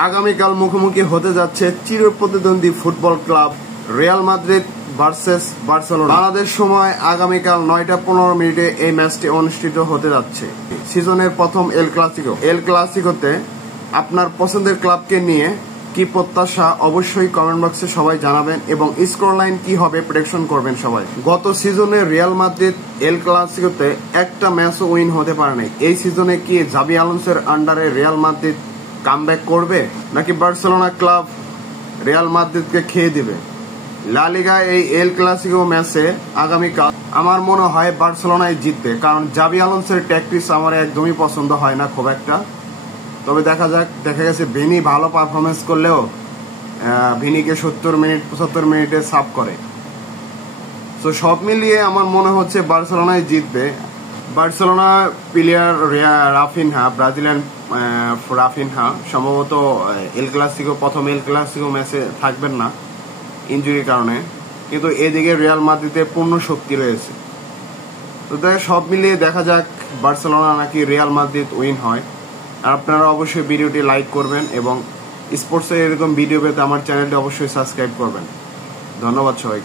আগামীকাল মুখোমুখি হতে যাচ্ছে চিরপ্রতিদ্বন্দ্বী football club Real Madrid versus Barcelona. Bangladesh সময় আগামীকাল 9:15 এই ম্যাচটি অনুষ্ঠিত হতে যাচ্ছে। সিজনের প্রথম এল ক্লাসিকোতে আপনার পছন্দের ক্লাবকে নিয়ে কি প্রত্যাশা অবশ্যই কমেন্ট বক্সে সবাই জানাবেন এবং স্কোর লাইন কি হবে প্রেডিকশন করবেন সবাই। গত সিজনে রিয়াল মাদ্রিদ এল ক্লাসিকোতে একটা ম্যাচও উইন হতে পারে নাই। এই সিজনে কি জাবি আলোনসোর আন্ডারে রিয়াল মাদ্রিদ কামব্যাক করবে নাকি বার্সেলোনা ক্লাব রিয়াল মাদ্রিদকে খেয়ে দিবে? লা লিগায় এই এল ক্লাসিকো ম্যাচে আগামীকাল আমার মনে হয় বার্সেলোনাই জিতবে, কারণ জাবি আলোনসোর ট্যাকটিক্স আমার একদমই পছন্দ হয় না খুব একটা। তবে দেখা গেছে ভিনি ভালো পারফরমেন্স করলেও ভিনিকে 75 মিনিটে সাব করে। তো সব মিলিয়ে আমার মনে হচ্ছে বার্সেলোনাই জিতবে। Barcelona player Raphinha, Brazilian Raphinha সম্ভবত প্রথম এল ক্লাসিকো ম্যাচে থাকবেন না ইনজুরির কারণে, কিন্তু এদিকে রিয়াল মাদ্রিদের পূর্ণ শক্তি রয়েছে। তো সব মিলিয়ে দেখা যাক বার্সেলোনা নাকি রিয়াল মাদ্রিদ উইন হয়। আর আপনারা অবশ্যই ভিডিওটি লাইক করবেন এবং স্পোর্টসের এরকম ভিডিও পেতে আমার চ্যানেলটি অবশ্যই সাবস্ক্রাইব করবেন। ধন্যবাদ সবাইকে।